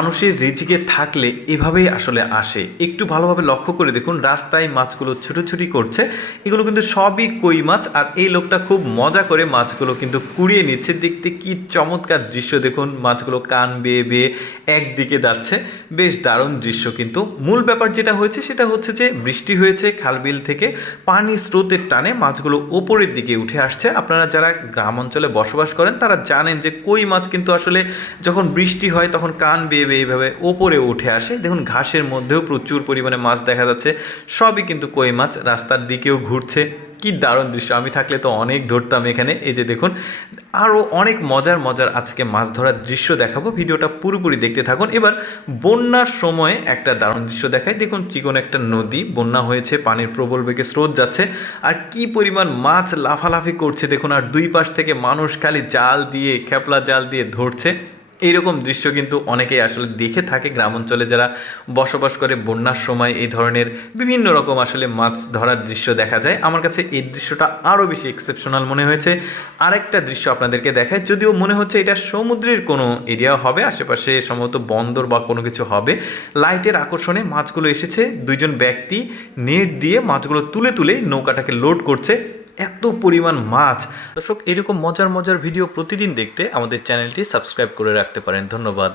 মানুষের রিজিকে থাকলে এভাবেই আসলে আসে। একটু ভালোভাবে লক্ষ্য করে দেখুন, রাস্তায় মাছগুলো ছুটোছুটি করছে, এগুলো কিন্তু সবই কই মাছ। আর এই লোকটা খুব মজা করে মাছগুলো কিন্তু কুড়িয়ে নিচ্ছে। দেখতে কি চমৎকার দৃশ্য দেখুন, মাছগুলো কান বেয়ে বেয়ে একদিকে যাচ্ছে, বেশ দারুণ দৃশ্য। কিন্তু মূল ব্যাপার যেটা হয়েছে সেটা হচ্ছে যে বৃষ্টি হয়েছে, খালবিল থেকে পানি স্রোতের টানে মাছগুলো ওপরের দিকে উঠে আসছে। আপনারা যারা গ্রাম অঞ্চলে বসবাস করেন তারা জানেন যে কই মাছ কিন্তু আসলে যখন বৃষ্টি হয় তখন কান বেয়ে বেয়ে এইভাবে ওপরে উঠে আসে। দেখুন ঘাসের মধ্যেও প্রচুর পরিমাণে মাছ দেখা যাচ্ছে, সবই কিন্তু কই মাছ। রাস্তার দিকেও ঘুরছে, কি দারুণ দৃশ্য। আমি থাকলে তো অনেক ধরতাম এখানে। এই যে দেখুন, আরও অনেক মজার মজার আজকে মাছ ধরার দৃশ্য দেখাবো, ভিডিওটা পুরোপুরি দেখতে থাকুন। এবার বন্যার সময় একটা দারুণ দৃশ্য দেখায়। দেখুন চিকন একটা নদী, বন্যা হয়েছে, পানির প্রবল বেগে স্রোত যাচ্ছে, আর কি পরিমাণ মাছ লাফালাফি করছে দেখুন। আর দুই পাশ থেকে মানুষ খালি জাল দিয়ে, খেপলা জাল দিয়ে ধরছে। এইরকম দৃশ্য কিন্তু অনেকেই আসলে দেখে থাকে গ্রাম অঞ্চলে যারা বসবাস করে। বন্যার সময় এই ধরনের বিভিন্ন রকম আসলে মাছ ধরার দৃশ্য দেখা যায়। আমার কাছে এই দৃশ্যটা আরও বেশি এক্সেপশনাল মনে হয়েছে। আরেকটা দৃশ্য আপনাদেরকে দেখায়, যদিও মনে হচ্ছে এটা সমুদ্রের কোনো এরিয়া হবে, আশেপাশে সম্ভবত বন্দর বা কোনো কিছু হবে। লাইটের আকর্ষণে মাছগুলো এসেছে, দুইজন ব্যক্তি নেট দিয়ে মাছগুলো তুলে তুলে নৌকাটাকে লোড করছে। এত পরিমাণ মাছ। দর্শক, এরকম মজার মজার ভিডিও প্রতিদিন দেখতে আমাদের চ্যানেলটি সাবস্ক্রাইব করে রাখতে পারেন। ধন্যবাদ।